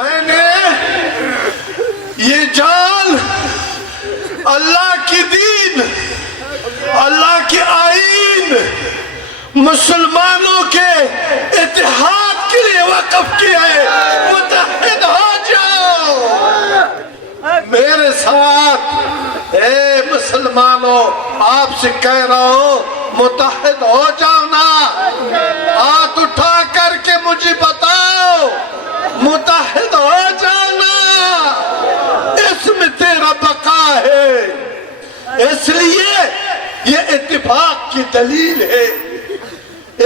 میں نے یہ جان اللہ کی دین، اللہ کی آئین، مسلمانوں کے اتحاد کے لیے وقف کیا ہے۔ متحد ہو جاؤ میرے ساتھ، اے مسلمانوں، آپ سے کہہ رہا ہوں متحد ہو جاؤ نا۔ ہاتھ اٹھا کر کے مجھے بتاؤ، متحد ہو جاؤ نا، اس میں تیرا بقا ہے۔ اس لیے یہ اتفاق کی دلیل ہے۔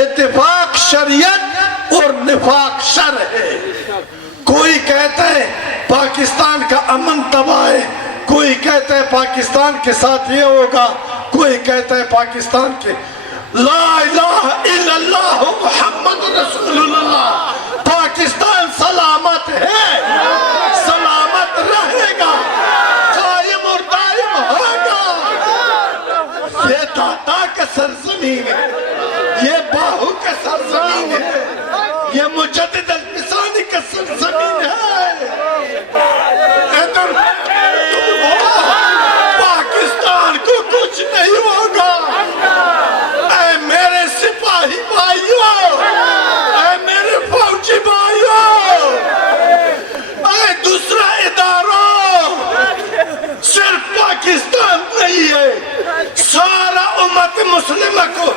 اتفاق شریعت اور نفاق شر ہے۔ کوئی کہتا ہے پاکستان کا امن تباہ ہے، کوئی کہتا ہے پاکستان کے ساتھ یہ ہوگا، کوئی کہتا ہے پاکستان کے لا الہ الا اللہ محمد رسول اللہ۔ پاکستان سلامت ہے، سلامت رہے گا، قائم اور دائم ہوگا۔ یہ داتا کا سرزمین ہے، یہ باہو کا سرزمین ہے، یہ مجدد الفسانی کا سرزمین ہے۔ ادھر پاکستان کو کچھ نہیں ہوگا۔ اے میرے سپاہی بھائیوں، اے میرے فوجی بھائیوں، اے دوسرا اداروں، صرف پاکستان نہیں ہے، سارا امت مسلمہ کو